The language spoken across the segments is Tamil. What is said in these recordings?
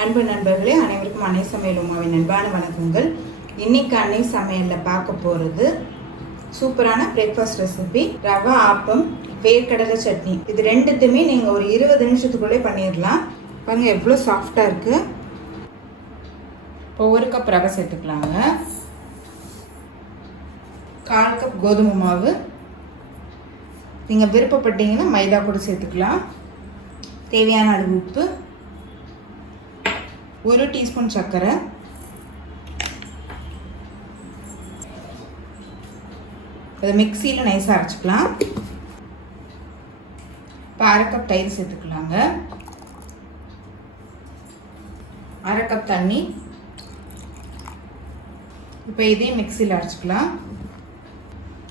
அன்பு நண்பர்களே, அனைவருக்கும் அன்னை சமையல் உமாவின் அன்பான வணக்கங்கள். இன்னைக்கு அன்னை சமையலில் பார்க்க போகிறது சூப்பரான பிரேக்ஃபாஸ்ட் ரெசிபி ரவா ஆப்பம், வேர்க்கடலை சட்னி. இது ரெண்டுத்துமே நீங்கள் ஒரு 20 நிமிஷத்துக்குள்ளே பண்ணிடலாம். பாருங்க எவ்வளோ சாஃப்டாக இருக்குது. இப்போ 1 கப் ரவை சேர்த்துக்கலாங்க. 1/4 கப் கோதுமை மாவு. நீங்கள் விருப்பப்பட்டீங்கன்னா மைதா கூட சேர்த்துக்கலாம். தேவையான அளவு உப்பு, 1 டீஸ்பூன் சர்க்கரை, அதை மிக்சியில் நைஸாக அரைச்சிக்கலாம். இப்போ 1/2 கப் தயிர் சேர்த்துக்கலாங்க. 1/2 கப் தண்ணி. இப்போ இதையும் மிக்சியில் அரைச்சிக்கலாம்.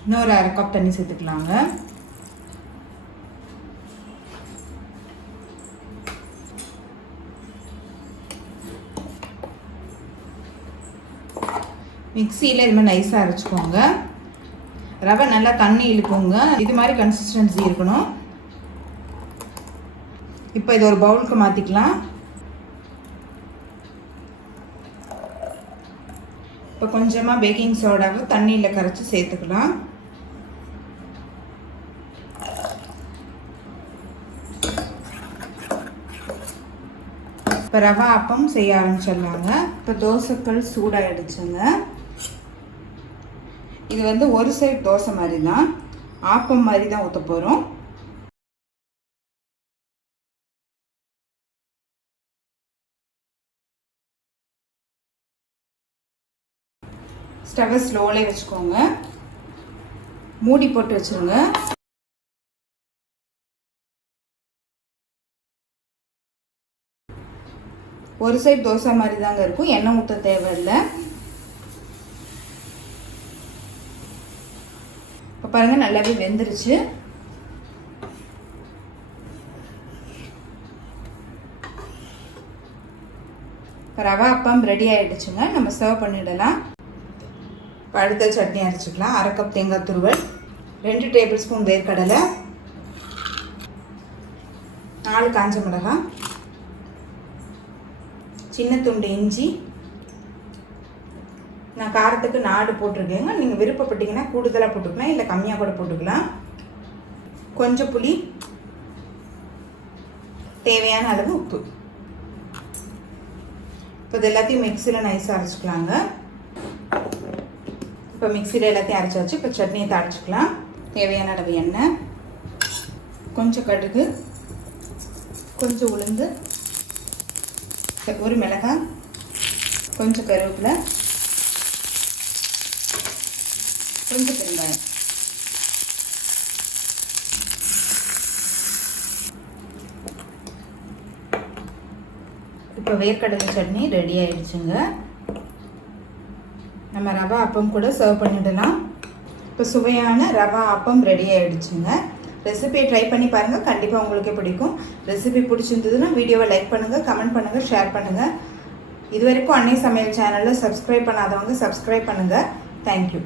இன்னொரு 1/2 கப் தண்ணி சேர்த்துக்கலாங்க. மிக்சியில் இது மாதிரி நைஸாக அரைச்சிக்கோங்க. ரவை நல்லா தண்ணி இழுக்குங்க. இது மாதிரி கன்சிஸ்டன்சி இருக்கணும். இப்போ இது ஒரு பவுலுக்கு மாற்றிக்கலாம். இப்போ கொஞ்சமாக பேக்கிங் சோடாவை தண்ணியில் கரைச்சி சேர்த்துக்கலாம். இப்போ ரவா அப்பம் செய்ய ஆரம்பிச்சிடலாங்க. இப்போ தோசைக்கல் சூடாகிடுச்சுங்க. இது வந்து ஒரு சைடு தோசை மாதிரி தான், ஆப்பம் மாதிரி தான் ஊற்ற போகிறோம். ஸ்டவ்வை ஸ்லோலே வச்சுக்கோங்க. மூடி போட்டு வச்சுருங்க. ஒரு சைடு தோசை மாதிரி தாங்க இருக்கும், எண்ணெய் ஊற்ற தேவையில்லை. இப்போ பாருங்கள் நல்லாவே வெந்துருச்சு. ரவா அப்பம் ரெடி ஆகிடுச்சுங்க. நம்ம சர்வ் பண்ணிடலாம். இப்போ அடுத்த சட்னி அரைச்சிக்கலாம். 1/2 கப் தேங்காய் துருவல், 2 டேபிள் ஸ்பூன் வேர்க்கடலை, 4 காஞ்ச மிளகாய், சின்ன துண்டு இஞ்சி. நான் காரத்துக்கு 4 போட்டிருக்கேங்க. நீங்கள் விருப்பப்பட்டீங்கன்னா கூடுதலாக போட்டுக்கலாம், இல்லை கம்மியாக கூட போட்டுக்கலாம். கொஞ்சம் புளி, தேவையான அளவு உப்பு. இப்போ இது எல்லாத்தையும் மிக்சியில் நைஸாக அரைச்சிக்கலாங்க. இப்போ மிக்சியில் எல்லாத்தையும் அரைச்சாச்சு. இப்போ சட்னியை தாளிச்சிக்கலாம். தேவையான அளவு எண்ணெய், கொஞ்சம் கடுகு, கொஞ்சம் உளுந்து, 1 மிளகாய், கொஞ்சம் கருவேப்பிலை, கொஞ்சம் பெருங்காயம். இப்போ வேர்க்கடலை சட்னி ரெடி ஆயிடுச்சுங்க. நம்ம ரவா அப்பம் கூட சர்வ் பண்ணிடலாம். இப்போ சுவையான ரவா அப்பம் ரெடி ஆயிடுச்சுங்க. ரெசிபியை ட்ரை பண்ணி பாருங்கள், கண்டிப்பாக உங்களுக்கே பிடிக்கும். ரெசிபி பிடிச்சிருந்ததுன்னா வீடியோவை லைக் பண்ணுங்கள், கமெண்ட் பண்ணுங்கள், ஷேர் பண்ணுங்கள். இது வரைக்கும் அன்னை சமையல் சேனலில் சப்ஸ்கிரைப் பண்ணாதவங்க சப்ஸ்கிரைப் பண்ணுங்கள். தேங்க்யூ.